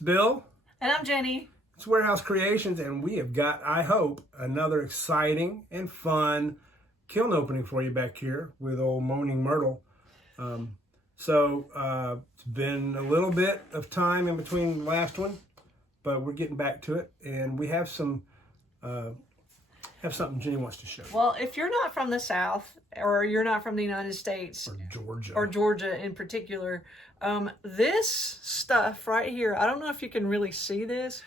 It's Bill. And I'm Jenny. It's Warehouse Creations, and we have got, I hope, another exciting and fun kiln opening for you back here with old Moaning Myrtle. It's been a little bit of time in between the last one, but we're getting back to it, and we have something Jenny wants to show you. Well, if you're not from the South, or you're not from the United States, or Georgia in particular, this stuff right here, I don't know if you can really see this.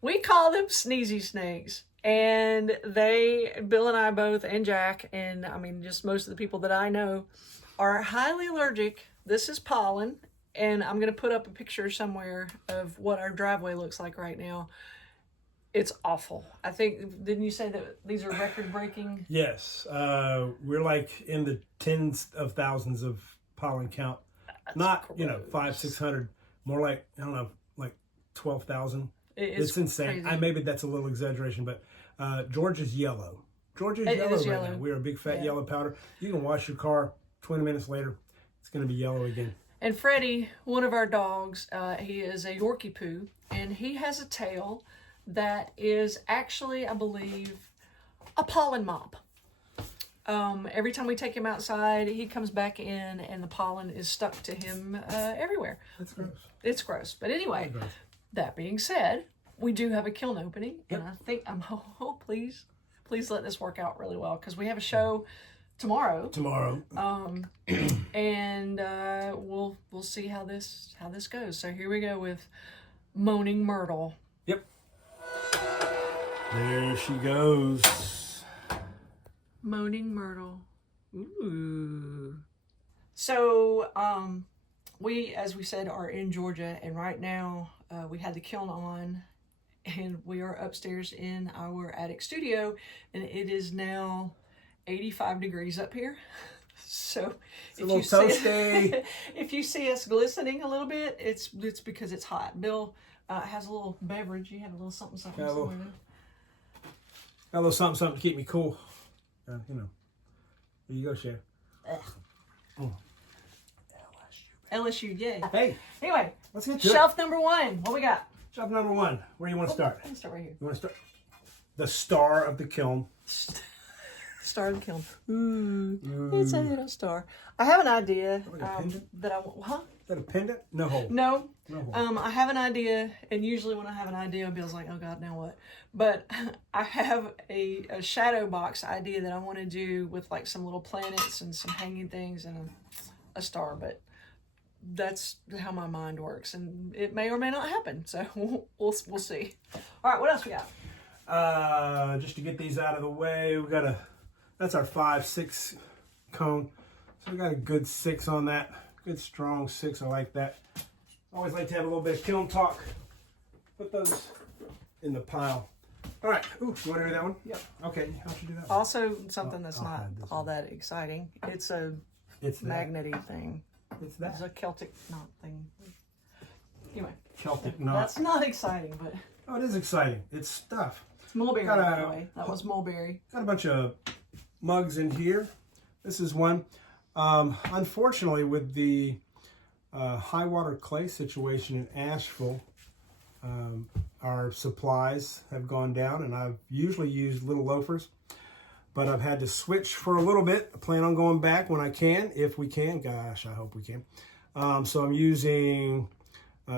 We call them sneezy snakes. And Bill and I both, and Jack, and I mean, just most of the people that I know are highly allergic. This is pollen, and I'm going to put up a picture somewhere of what our driveway looks like right now. It's awful. I think, didn't you say that these are record-breaking? Yes. We're like in the tens of thousands of pollen count. That's Not, gross. 500, 600, more like, I don't know, like 12,000. It's insane. Crazy. Maybe that's a little exaggeration, but Georgia's yellow. Georgia's yellow right now. We're a big fat yellow powder. You can wash your car 20 minutes later. It's going to be yellow again. And Freddie, one of our dogs, he is a Yorkie poo, and he has a tail that is actually, I believe, a pollen mop. Every time we take him outside, he comes back in, and the pollen is stuck to him everywhere. That's gross. It's gross. But anyway, that being said, we do have a kiln opening, and I think please let this work out really well, because we have a show tomorrow. And we'll see how this goes. So here we go with Moaning Myrtle. Yep. There she goes. Moaning Myrtle. Ooh. So we, as we said, are in Georgia, and right now we had the kiln on, and we are upstairs in our attic studio, and it is now 85 degrees up here. So if you toasty. If you see us glistening a little bit, it's because it's hot. Bill has a little beverage. You have a little something somewhere there. Got a little something to keep me cool. There you go, Cher. LSU, yay. Hey. Anyway, let's get to shelf number one. What we got? Shelf number one. Where do you want to start? Let's start right here. You want to start? The star of the kiln. Star of the kiln. It's a little star. I have an idea that I want. Huh? Is that a pendant? No hole. No. No hole. I have an idea, and usually when I have an idea, Bill's like, "Oh God, now what?" But I have a shadow box idea that I want to do with like some little planets and some hanging things and a star. But that's how my mind works, and it may or may not happen. So we'll see. All right, what else we got? Just to get these out of the way, we got that's our 5-6 cone. So we got a good 6 on that. Good strong 6. I like that. Always like to have a little bit of kiln talk. Put those in the pile. All right. Ooh, you want to do that one? Yep. Okay. How should you do that one? Also, something that's not all that exciting. It's a magnety thing. It's that. It's a Celtic knot thing. Anyway. Celtic knot. That's not exciting, but... Oh, it is exciting. It's stuff. It's mulberry, by the way. That was mulberry. Got a bunch of mugs in here. This is one. Unfortunately, with the high water clay situation in Asheville, our supplies have gone down, and I've usually used little loafers, but I've had to switch for a little bit. I plan on going back when I can, if we can. Gosh, I hope we can. So I'm using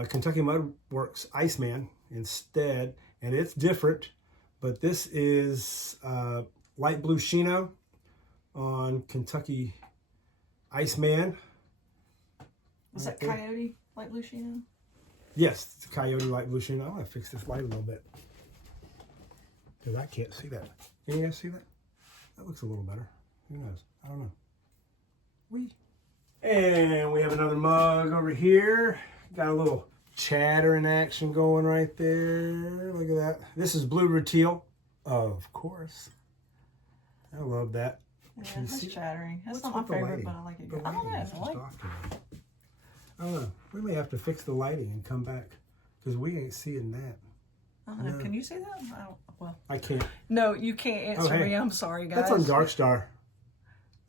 Kentucky Mud Works Iceman instead, and it's different, but this is light blue Chino on Kentucky Iceman. Is that Coyote light blue Chino? Yes, it's a Coyote light blue Chino. I want to fix this light a little bit, because I can't see that. Can you guys see that? That looks a little better. Who knows? I don't know. And we have another mug over here. Got a little chattering action going right there. Look at that. This is blue rutile, of course. I love that. Yeah, that's chattering. That's not my favorite, but I like it. I don't know. I don't know. We may have to fix the lighting and come back, because we ain't seeing that. I don't know. Can you see that? I can't. No, you can't answer me. I'm sorry, guys. That's on Dark Star.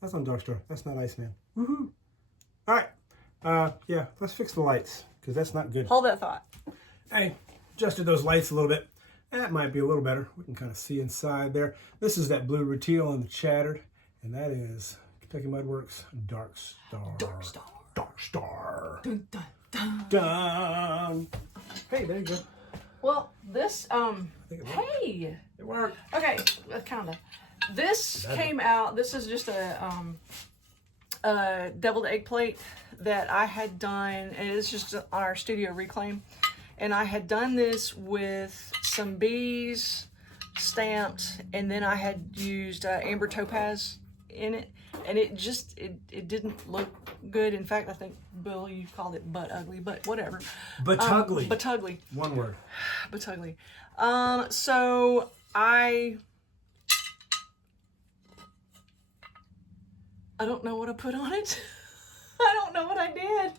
That's not Iceman. Woohoo! All right. Yeah, let's fix the lights, because that's not good. Hold that thought. Hey, adjusted those lights a little bit. That might be a little better. We can kind of see inside there. This is that blue rutile and the chattered, and that is Kentucky Mudworks Dark Star. Dark Star. Dark Star. Dun, dun, dun. Dun. Hey, there you go. Well, this, It hey. It worked. Okay, kind of. This came out, this is just a deviled egg plate that I had done, and it's just on our studio reclaim. And I had done this with some bees stamped, and then I had used amber topaz in it, and it just, it didn't look good. In fact, I think, Bill, you called it butt ugly, but whatever. But ugly. But ugly. One word. But ugly. So I don't know what I put on it. I don't know what I did.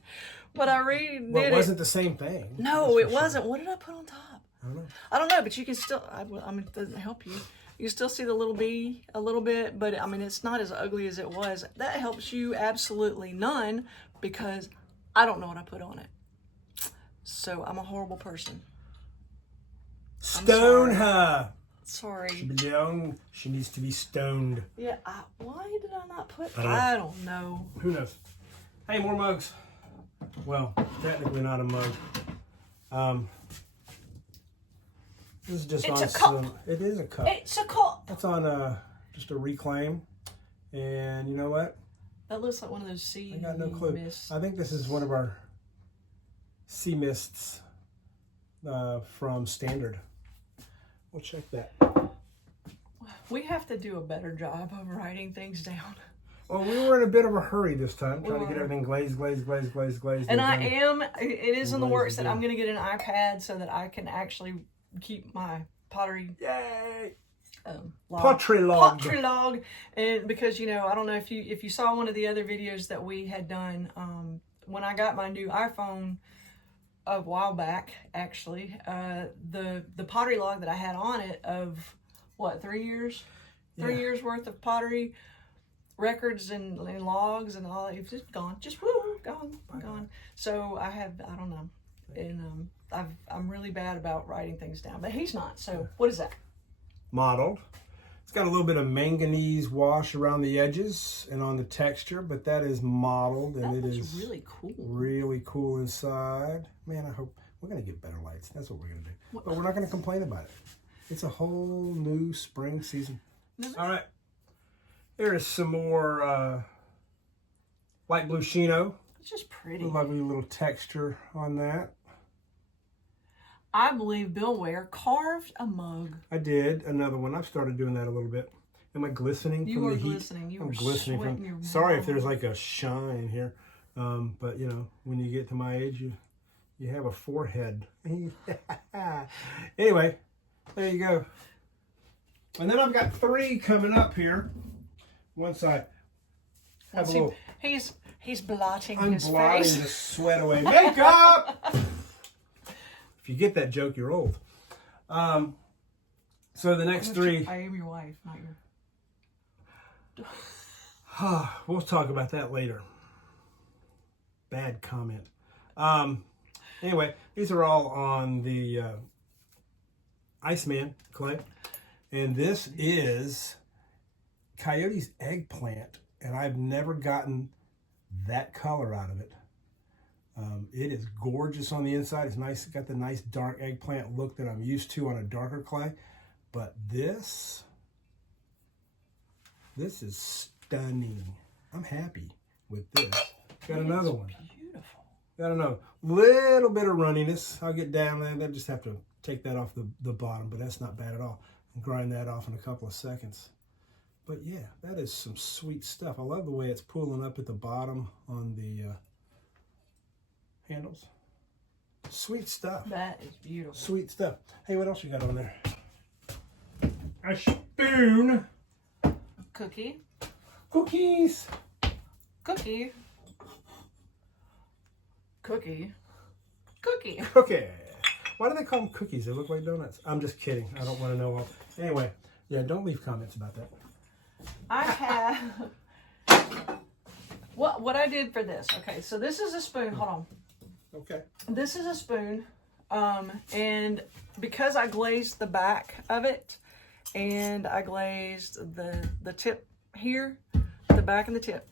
But I redid Well, it wasn't the same thing. No, it wasn't. What did I put on top? I don't know. I don't know, but you can still, I mean, it doesn't help you. You can still see the little bee a little bit, but I mean, it's not as ugly as it was. That helps you absolutely none, because I don't know what I put on it. So I'm a horrible person. Stone her. Sorry. She needs to be stoned. Yeah, why did I not put, I I don't know. Who knows? Hey, more mugs. Well, technically not a mug. This is just It's on a cup. some. It is a cup. It's a cup. It's on just a reclaim, and you know what? That looks like one of those sea I got no clue. mists. I think this is one of our sea mists from Standard. We'll check that. We have to do a better job of writing things down. Well, we were in a bit of a hurry this time, trying to were. get everything glazed. And I am, it is in the works that I'm going to get an iPad so that I can actually keep my pottery Yay! log. Pottery log. Pottery log. And because, you know, I don't know if you saw one of the other videos that we had done, when I got my new iPhone a while back, actually, the pottery log that I had on it of, what, 3 years? 3 years worth of pottery records and logs and all, it's just gone, just woo, gone. So I don't know, and I'm really bad about writing things down, but he's not. So what is that? Mottled. It's got a little bit of manganese wash around the edges and on the texture, but that is mottled, and That it looks is really cool. really cool inside. Man, I hope we're gonna get better lights. That's what we're gonna do. But we're not gonna complain about it. It's a whole new spring season. All right. There is some more light blue chino. It's just pretty. Lovely little texture on that. I believe Bill Ware carved a mug. I did another one. I've started doing that a little bit. Am I glistening You from are the heat? glistening. You I'm are glistening sweating from. your Sorry if butt there's off. like a shine here, but you know, when you get to my age, you have a forehead. Anyway, there you go. And then I've got 3 coming up here. Once I have a little. He's blotting I'm his blotting face. the sweat away. Makeup! If you get that joke, you're old. So the next 3. I am your wife, not your. We'll talk about that later. Bad comment. Anyway, these are all on the Iceman clay. And this is Coyote's eggplant. And I've never gotten that color out of it. It is gorgeous on the inside. It's nice. It's got the nice dark eggplant look that I'm used to on a darker clay. But this is stunning. I'm happy with this. Got another one. Beautiful. Got another little bit of runniness. I'll get down there. I just have to take that off the bottom, but that's not bad at all. And grind that off in a couple of seconds. But yeah, that is some sweet stuff. I love the way it's pulling up at the bottom on the handles. Sweet stuff. That is beautiful. Sweet stuff. Hey, what else you got on there? A spoon. Cookie. Cookies. Cookie. Cookie. Cookie. Cookie. Why do they call them cookies? They look like donuts. I'm just kidding. I don't want to know all. Anyway, yeah, don't leave comments about that. I have what I did for this. Okay, so this is a spoon. Hold on. Okay. This is a spoon And because I glazed the back of it and I glazed the tip here, the back and the tip,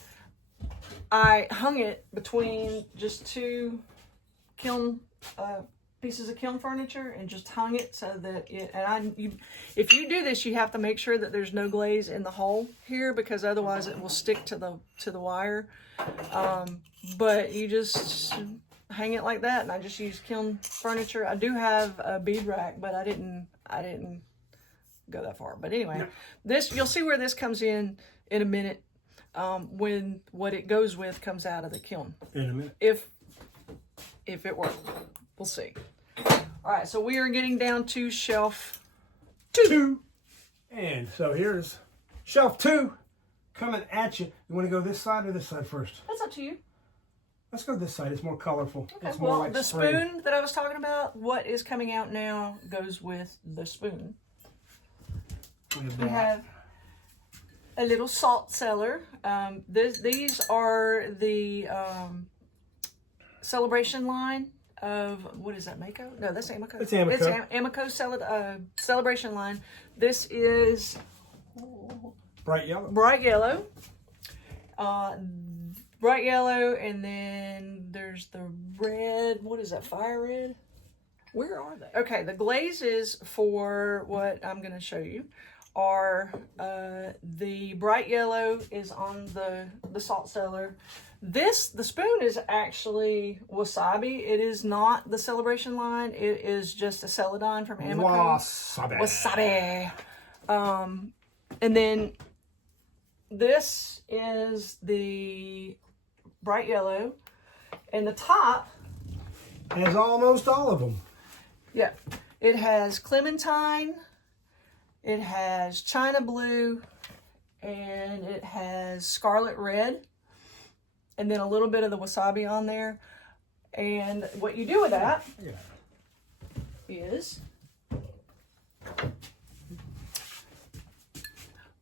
I hung it between just two kiln pieces of kiln furniture and just hung it so that if you do this, you have to make sure that there's no glaze in the hole here, because otherwise it will stick to the wire. But you just hang it like that, and I just use kiln furniture. I do have a bead rack, but I didn't go that far. But anyway, this, you'll see where this comes in a minute, when what it goes with comes out of the kiln. In a minute. If it works, we'll see. All right, so we are getting down to shelf 2. And so here's shelf 2 coming at you. You want to go this side or this side first? That's up to you. Let's go this side. It's more colorful. Okay, it's more well, like the spring. spoon that I was talking about, what is coming out now goes with the spoon. We have a little salt cellar. These are the celebration line of, what is that, Mako? No, that's Amico. It's Amico. It's Amico celebration line. This is bright yellow. Bright yellow. Bright yellow, and then there's the red. What is that, fire red? Where are they? Okay, the glazes for what I'm going to show you are the bright yellow is on the salt cellar. The spoon is actually wasabi. It is not the celebration line. It is just a celadon from Amico. Wasabi. And then this is the bright yellow, and the top has almost all of them. Yeah, it has clementine, it has china blue, and it has scarlet red, and then a little bit of the wasabi on there. And what you do with that is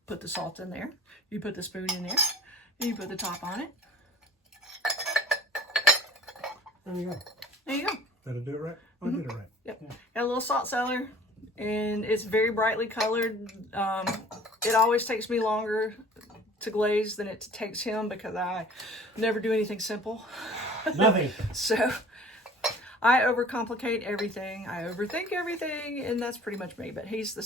put the salt in there, you put the spoon in there, and you put the top on it. There you go. There you go. That'll do it right? I did it right. Yep. Yeah. Got a little salt cellar, and it's very brightly colored. It always takes me longer to glaze than it takes him, because I never do anything simple. Nothing. So I overcomplicate everything. I overthink everything, and that's pretty much me. But he's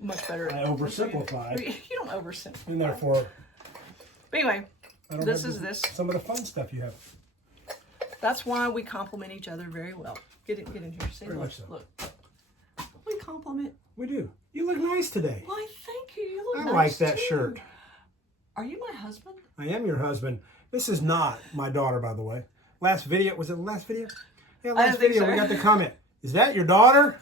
much better. I oversimplify. You don't oversimplify. And therefore, but anyway, I don't this have is this. Some of the fun stuff you have. That's why we complement each other very well. Get in here. See, Very look, much so. look. We compliment. We do. You look nice today. Why, thank you. You look I nice like that too. shirt. Are you my husband? I am your husband. This is not my daughter, by the way. Last video, was it the last video? Yeah, last think video so. we got the comment. Is that your daughter?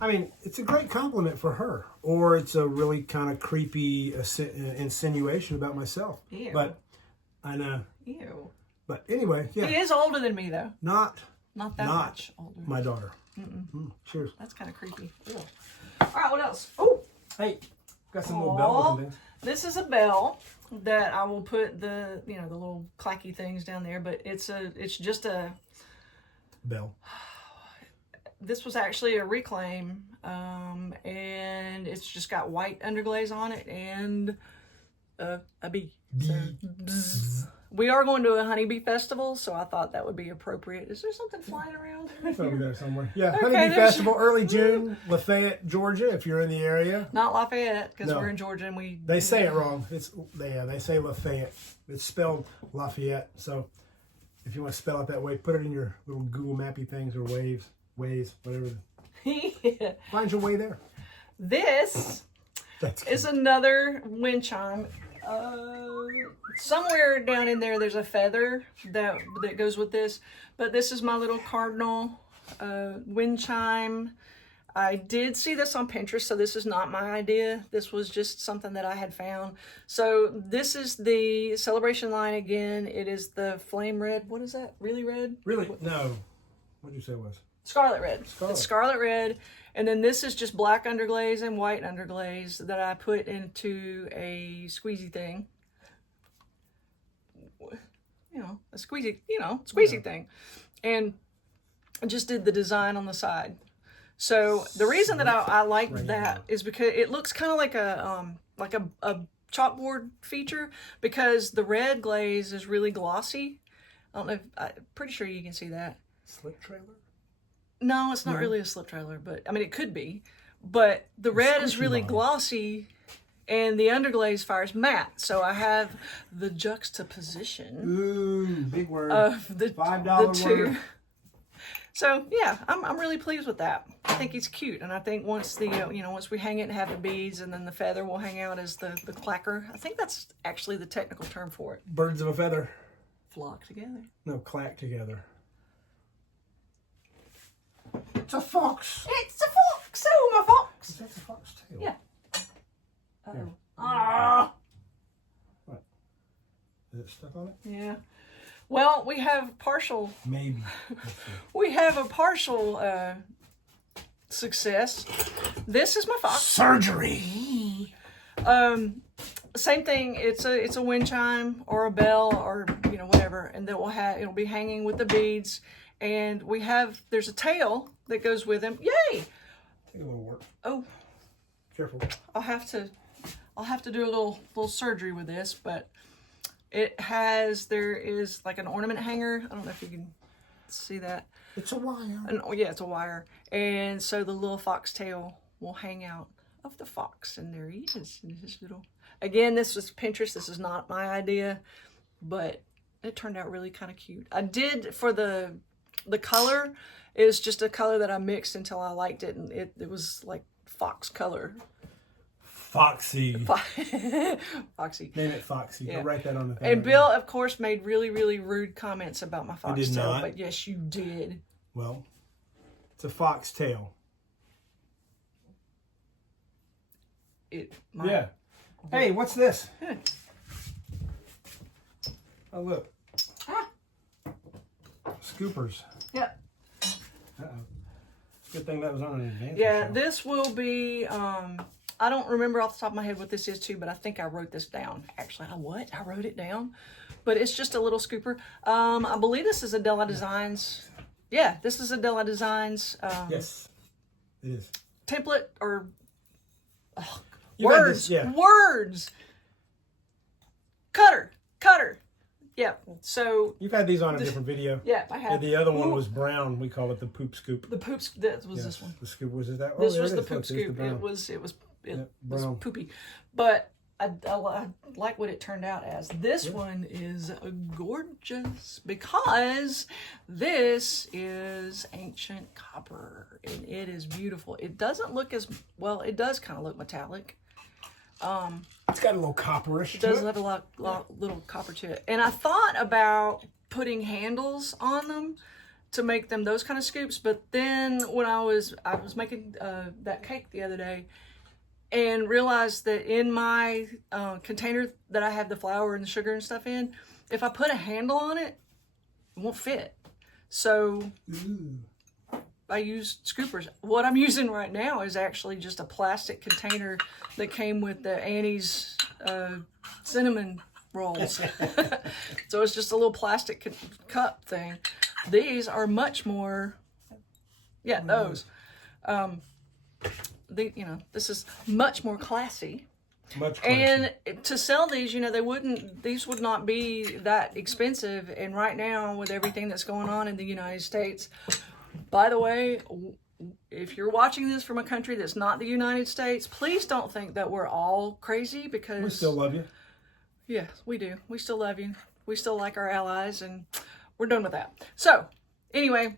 I mean, it's a great compliment for her. Or it's a really kind of creepy insinuation about myself. Ew. But I know. Ew. But anyway, yeah. He is older than me, though. Not that much older. My daughter. Cheers. That's kind of creepy. Ew. All right, what else? Oh, hey, got some little bells and things. This is a bell that I will put the the little clacky things down there, but it's just a Bell. This was actually a reclaim, and it's just got white underglaze on it and a bee. So, bzz. We are going to a honeybee festival, so I thought that would be appropriate. Is there something flying around? It's over there somewhere. Yeah, Okay, Honeybee there's- Festival, early June, Lafayette, Georgia, if you're in the area. Not Lafayette, because No. we're in Georgia and we... They say it wrong. They say Lafayette. It's spelled Lafayette. So if you want to spell it that way, put it in your little Google Mappy things or Waze, whatever. Yeah. Find your way there. This That's is another wind chime. Somewhere down in there, there's a feather that goes with this. But this is my little cardinal wind chime. I did see this on Pinterest, so this is not my idea. This was just something that I had found. So this is the celebration line again. It is the flame red. What is that? Really red? Really? No. What did you say it was? Scarlet red. Scarlet. It's scarlet red. And then this is just black underglaze and white underglaze that I put into a squeezy thing. A squeezy, thing. And I just did the design on the side. So the reason that I like that is because it looks kind of like a chalkboard feature, because the red glaze is really glossy. I don't know if, I'm pretty sure you can see that. Slip trailer? No, it's not really a slip trailer, but I mean, it could be. But the red is really glossy and the underglaze fires matte. So I have the juxtaposition. Ooh, big word. Of the $5 two. So yeah, I'm really pleased with that. I think it's cute, and I think once the once we hang it and have the beads, and then the feather will hang out as the clacker. I think that's actually the technical term for it. Birds of a feather. Flock together. No, clack together. It's a fox. It's a fox. Oh, my fox. That's a fox tail. Yeah. Uh-oh. Ah. What? Is it stuck on it? Yeah. Well, we have partial. Maybe. We have a partial success. This is my fox. Surgery. Same thing. It's a wind chime or a bell or whatever, and it'll be hanging with the beads. And there's a tail that goes with him. Yay! Take a little work. Oh, Careful. I'll have to do a little surgery with this, but there is like an ornament hanger. I don't know if you can see that. It's a wire. Yeah, it's a wire. And so the little fox tail will hang out of the fox, and there he is in his little. Again, this was Pinterest. This is not my idea, but it turned out really kind of cute. I did for the color is just a color that I mixed until I liked it, and it was like fox color. Foxy. Foxy. Name it Foxy. Yeah. I'll write that on the thing. And Bill, of course, made really, really rude comments about my fox did tail, not. but yes, you did. Well, it's a fox tail. Yeah. Hey, what's this? Oh, look. Ah. Scoopers. Yeah. Uh-oh. Good thing that was on an advance. Yeah, show. this will be, I don't remember off the top of my head what this is too, but I think I wrote this down. Actually, I wrote it down. But it's just a little scooper. I believe this is Adela Designs. Yeah, this is Adela Designs. Yes, it is. Template or You got words. this, yeah. Words. Cutter. Yeah. So You've had these on a different video. yeah, I have. And the other one was brown. We call it the poop scoop. The poop. That was this one. The scoop was that. This there was it the is. poop Look, there's the scoop. brown. It was brown. poopy, but I like what it turned out as. This one is gorgeous because this is ancient copper, and it is beautiful. It doesn't look as well. It does kind of look metallic. It's got a little copperish. It does have a little copper to it, and I thought about putting handles on them to make them those kind of scoops, but then when I was making that cake the other day, and realized that in my container that I have the flour and the sugar and stuff in, if I put a handle on it, it won't fit. So I used scoopers. What I'm using right now is actually just a plastic container that came with the Annie's cinnamon rolls. So it's just a little plastic cup thing. These are much more, those. This is much more classy. Much classy. And to sell these, these would not be that expensive. And right now, with everything that's going on in the United States, by the way, if you're watching this from a country that's not the United States, please don't think that we're all crazy, because We still love you. yes, we do. We still love you. We still like our allies, and we're done with that. So, anyway,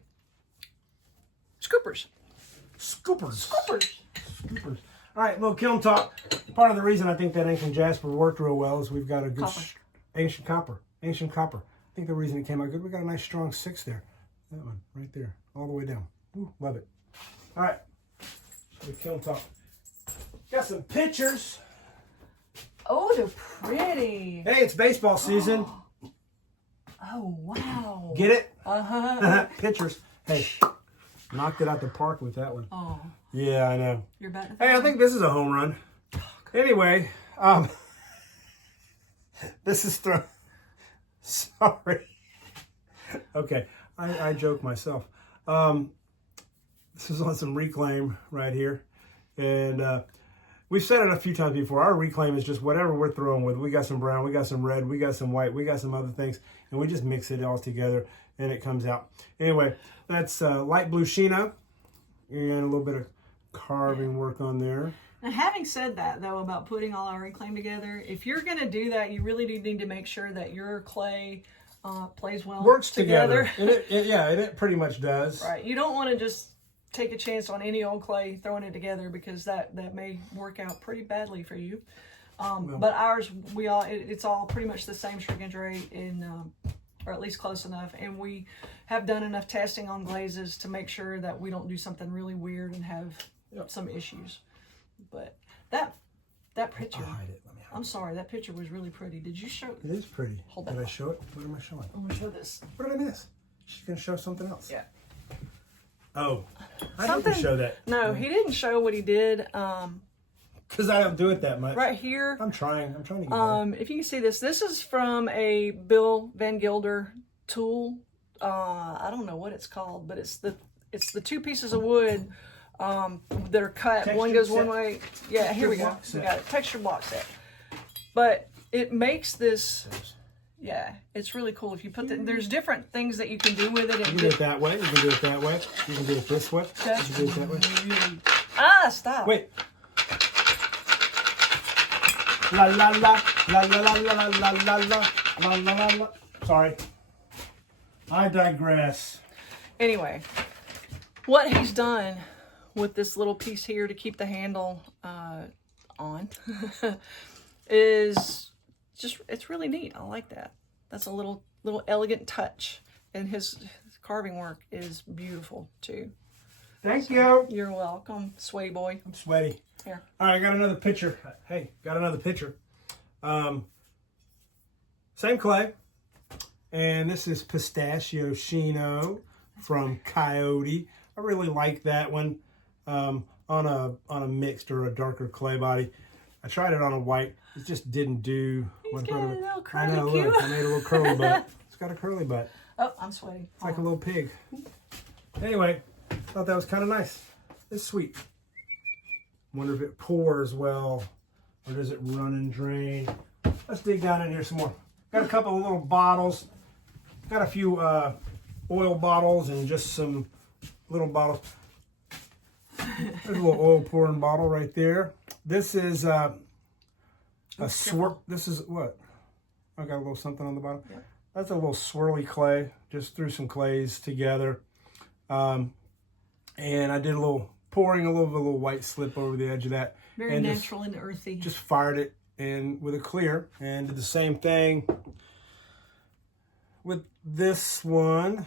scoopers. Scoopers. All right, little kiln talk. Part of the reason I think that ancient jasper worked real well is we've got a good ancient copper. I think the reason it came out good, we got a nice strong 6 there. That one right there, all the way down. Ooh, love it. All right, the kiln talk. Got some pictures. Oh, they're pretty. Hey, it's baseball season. Oh, wow. Get it? Uh-huh. Pictures. Hey, knocked it out the park with that one. Oh. Yeah, I know. You're about to Hey, I think this is a home run. Anyway, this is sorry. Okay, I joke myself. This is on some reclaim right here. And we've said it a few times before. Our reclaim is just whatever we're throwing with. We got some brown, we got some red, we got some white, we got some other things. And we just mix it all together and it comes out. Anyway, that's light blue Sheena. And a little bit of carving work on there. Now, having said that, though, about putting all our reclaim together, if you're going to do that, you really do need to make sure that your clay plays well. Works together. And it pretty much does. Right. You don't want to just take a chance on any old clay throwing it together, because that may work out pretty badly for you. But ours, it's all pretty much the same shrinkage rate, or at least close enough. And we have done enough testing on glazes to make sure that we don't do something really weird and have some issues. But that picture, I'm sorry, that picture was really pretty. Did you show? It is pretty. Hold that. Did I show it? What am I showing? I'm going to show this. What did I miss? She's going to show something else. Yeah. Oh, I didn't show that. No, he didn't show what he did. Because I don't do it that much. Right here. I'm trying to get better. If you can see this, this is from a Bill Van Gilder tool. I don't know what it's called, but it's the two pieces of wood that are cut. Texture one goes set. one way. Yeah, here we go. We got it. Texture block set. But it makes this. Yeah, it's really cool. If you put there's different things that you can do with it. You can do it that way. You can do it that way. You can do it this way. You can do it that way. Stop. Wait. La la la la la la la la la la la la. Sorry. I digress. Anyway, what he's done with this little piece here to keep the handle on is it's really neat. I like that. That's a little elegant touch, and his carving work is beautiful too. Thank you. You're welcome, sweaty boy. I'm sweaty. Here. All right, I got another picture. Hey, got another picture. Same clay. And this is Pistachio Shino from Coyote. I really like that one on a mixed or a darker clay body. I tried it on a white. It just didn't do. He's got a little curly I know, look, I made a little curly butt. It's got a curly butt. Oh, I'm sweaty. It's like a little pig. Anyway, thought that was kind of nice. It's sweet. Wonder if it pours well, or does it run and drain? Let's dig down in here some more. Got a couple of little bottles. Got a few oil bottles and just some little bottles. There's a little oil pouring bottle right there. This is a swirl. This is what? I got a little something on the bottom. Yeah. That's a little swirly clay. Just threw some clays together. And I did a little pouring, a little white slip over the edge of that. Very and natural and earthy. Just fired it in with a clear and did the same thing with this one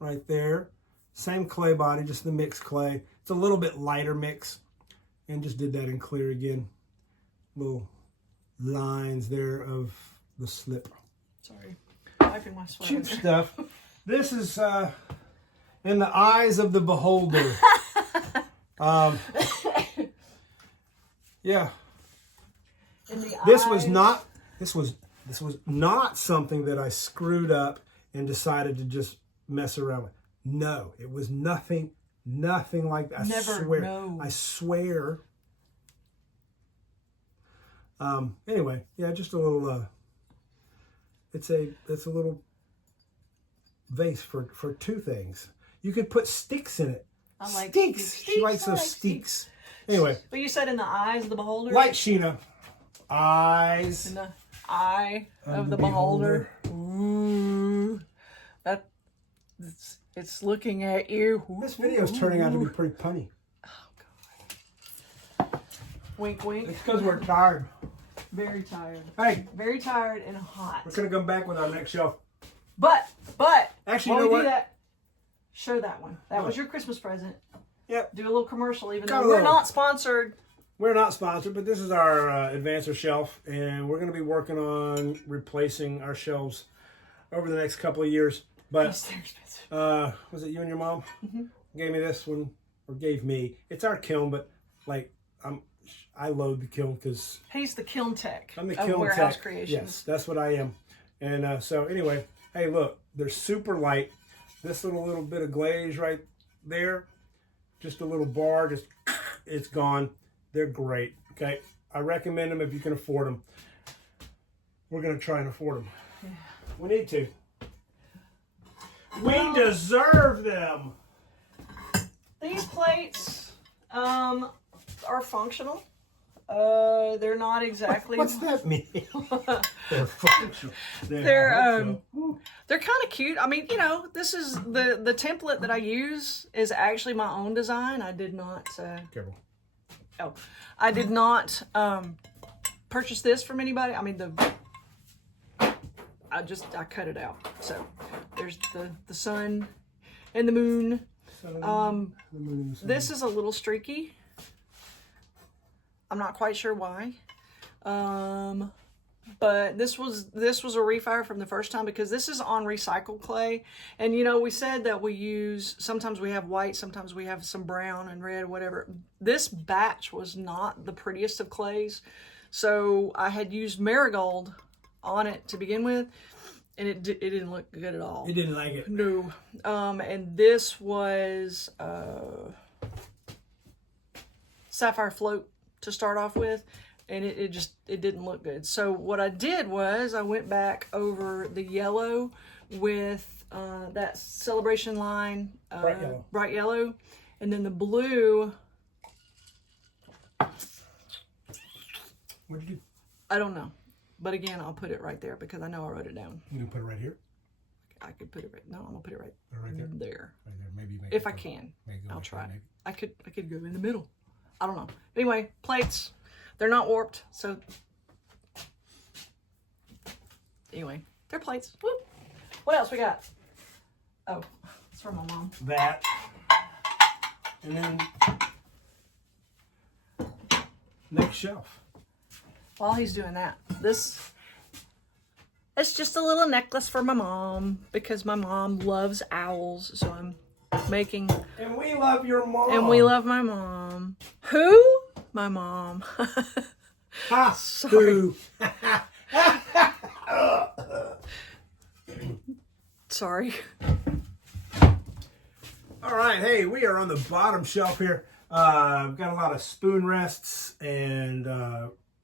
right there. Same clay body, just the mixed clay. It's a little bit lighter mix, and just did that in clear again. Little lines there of the slip. Sorry, wiping my sweat. Cheap stuff. This is in the eyes of the beholder. Yeah. This was not something that I screwed up and decided to just mess around with. No, it was nothing like that. I swear. Anyway, yeah, just a little. It's a little vase for two things. You could put sticks in it. I like sticks. She likes those sticks. Anyway. But you said in the eyes of the beholder. Light Sheena. Eyes. In the eye of the beholder. Ooh, it's looking at you. Ooh. This video is turning out to be pretty punny. Oh God. Wink, wink. It's because we're tired. Very tired. Hey, very tired and hot. We're gonna come back with our next shelf. But actually, while you know we do what? that, show that one. That was your Christmas present. Yep. Do a little commercial, even though we're not sponsored. We're not sponsored, but this is our advancer shelf, and we're going to be working on replacing our shelves over the next couple of years. But was it you and your mom gave me this one, or gave me? It's our kiln, but like I load the kiln because he's the kiln tech. I'm the kiln Warehouse tech. Creations. Yes, that's what I am. And so anyway, hey, look, they're super light. this little bit of glaze right there, just a little bar, just it's gone. They're great. Okay, I recommend them if you can afford them. We're gonna try and afford them. Yeah. We need to. We deserve them. These plates are functional. They're not exactly. What's that mean? They're functional. They're kind of cute. I mean, you know, this is the template that I use is actually my own design. I did not. Careful. Oh, I did not purchase this from anybody. I mean, I cut it out. So there's the sun and the moon. This is a little streaky. I'm not quite sure why. But this was a refire from the first time because this is on recycled clay. And you know, we said that we use, sometimes we have white, sometimes we have some brown and red, whatever. This batch was not the prettiest of clays. So I had used marigold on it to begin with, and it didn't look good at all. You didn't like it? No. And this was sapphire float to start off with, and it didn't look good. So what I did was I went back over the yellow with that celebration line, bright yellow, and then the blue. What'd you do? I don't know. But again, I'll put it right there because I know I wrote it down. You can put it right here? I could put it right, no, I'm gonna put it right there. Right there. Right there. Maybe if I can. I'll try. Maybe. I could go in the middle. I don't know. Anyway, plates, they're not warped, so anyway, they're plates. Whoop. What else we got? Oh, it's from my mom. That. And then next shelf. While he's doing that, it's just a little necklace for my mom because my mom loves owls, so I'm making. And we love your mom. And we love my mom. Who? My mom. Ha! Sorry. Sorry. All right, hey, we are on the bottom shelf here. We've got a lot of spoon rests and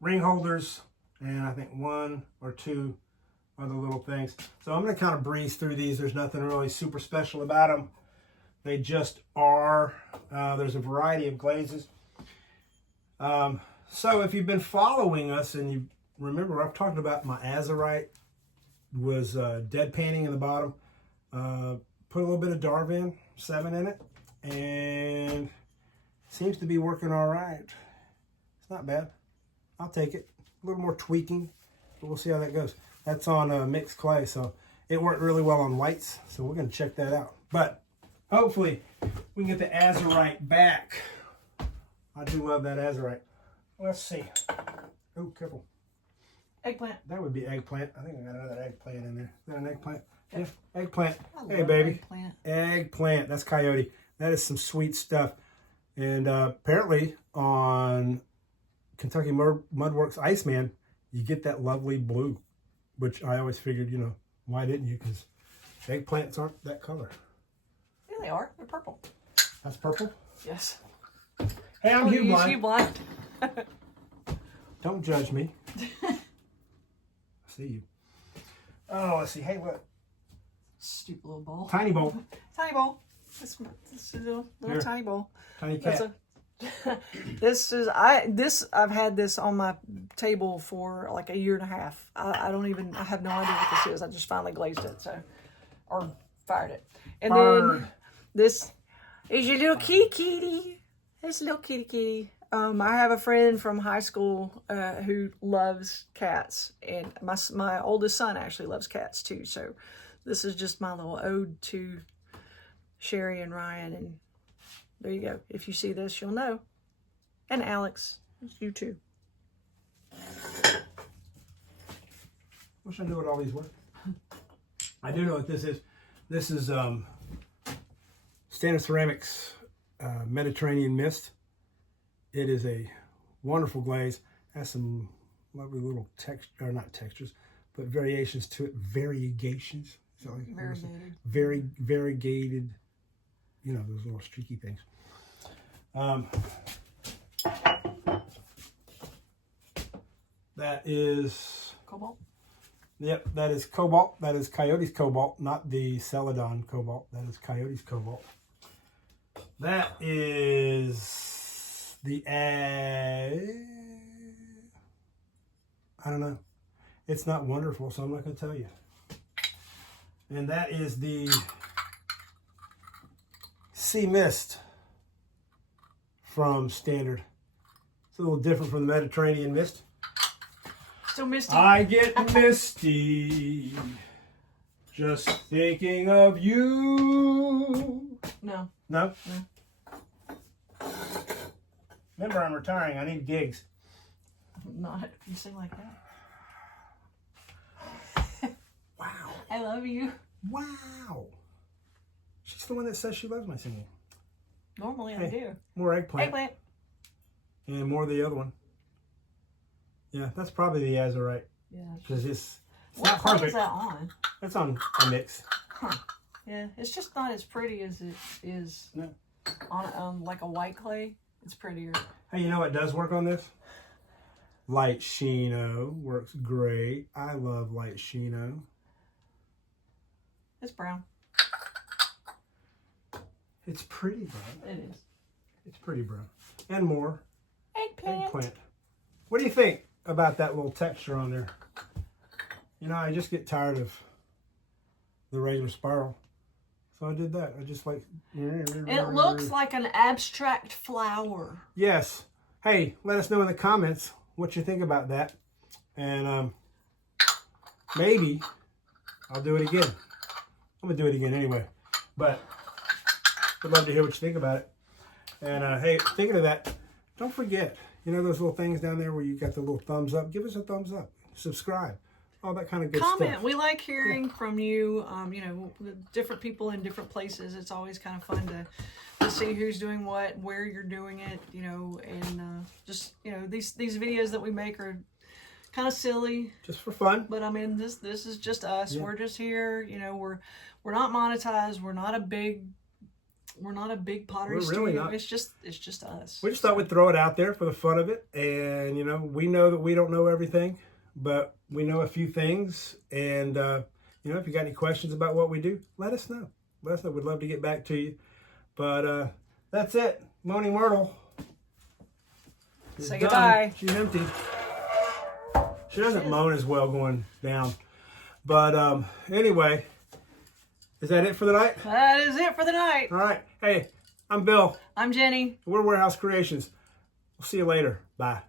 ring holders, and I think one or two other little things. So I'm going to kind of breeze through these. There's nothing really super special about them. They just are. There's a variety of glazes. So if you've been following us and you remember, I've talked about my azurite was dead panning in the bottom. Put a little bit of Darvin 7 in it, and seems to be working all right. It's not bad. I'll take it. A little more tweaking, but we'll see how that goes. That's on mixed clay, so it worked really well on whites, so we're going to check that out. But hopefully we can get the azurite back. I do love that azurite. Let's see. Oh, careful. Eggplant. That would be eggplant. I think I got another eggplant in there. Is that an eggplant? Yeah, eggplant. I Hey, baby. Eggplant. Eggplant. That's coyote. That is some sweet stuff. And apparently on Kentucky Mudworks Iceman, you get that lovely blue, which I always figured, you know, why didn't you? Because eggplants aren't that color. Yeah, they are. They're purple. That's purple? Yes. Hey, I'm Hugh Blind. You blind. Don't judge me. I see you. Oh, let's see. Hey, what? Stupid little bowl. Tiny bowl. Tiny bowl. This is a little Here. tiny bowl. Tiny cat. I've had this on my table for like a year and a half. I have no idea what this is. I just finally glazed it, or fired it. And then this is your little kitty. It's a little kitty. I have a friend from high school who loves cats, and my oldest son actually loves cats too. So this is just my little ode to Sherry and Ryan, and there you go. If you see this, you'll know. And Alex, you too. Wish I knew what all these were. I do know what this is. This is Standard Ceramics Mediterranean Mist. It is a wonderful glaze. Has some lovely little not textures, but variations to it. Variegations. So like, Variegated. Variegated. You know, those little streaky things. That is Cobalt. Yep, that is cobalt. That is Coyote's cobalt, not the Celadon cobalt. That is Coyote's cobalt. That is the I don't know. It's not wonderful, so I'm not going to tell you. And that is the Sea Mist from Standard. It's a little different from the Mediterranean Mist. Still misty. I get misty just thinking of you. No. No? Remember, I'm retiring. I need gigs. Not. You sing like that. Wow. I love you. Wow. She's the one that says she loves my singing. Normally I do. More eggplant. Eggplant. And more of the other one. Yeah, that's probably the Azurite. Yeah. Because it's What not clay perfect. is that on? It's on a mix. Huh. Yeah, it's just not as pretty as it is No. on like a white clay. It's prettier. Hey, you know what does work on this? Light Sheeno works great. I love Light Sheeno. It's brown. It's pretty brown. It is. It's pretty brown. And more. Eggplant. What do you think about that little texture on there? You know, I just get tired of the regular spiral. So I did that. I just like... It looks like an abstract flower. Yes. Hey, let us know in the comments what you think about that. And maybe I'll do it again. I'm going to do it again anyway. But I'd love to hear what you think about it. And hey, thinking of that, don't forget, you know those little things down there where you got the little thumbs up? Give us a thumbs up. Subscribe. All that kind of good Comment. stuff. We like hearing from you. You know, different people in different places. It's always kind of fun to see who's doing what, where you're doing it. You know, and just these videos that we make are kind of silly, just for fun. but I mean this is just us. Yeah. We're just here. You know, we're not monetized. We're not a big pottery studio. It's just us. We just thought we'd throw it out there for the fun of it, and we know that we don't know everything, but we know a few things. And if you got any questions about what we do, let us know. We'd love to get back to you. But that's it. Moaning Myrtle. Say goodbye. She's empty. She doesn't moan as well going down. But anyway, is that it for the night? That is it for the night. All right. Hey, I'm Bill. I'm Jenny. We're Warehouse Creations. We'll see you later. Bye.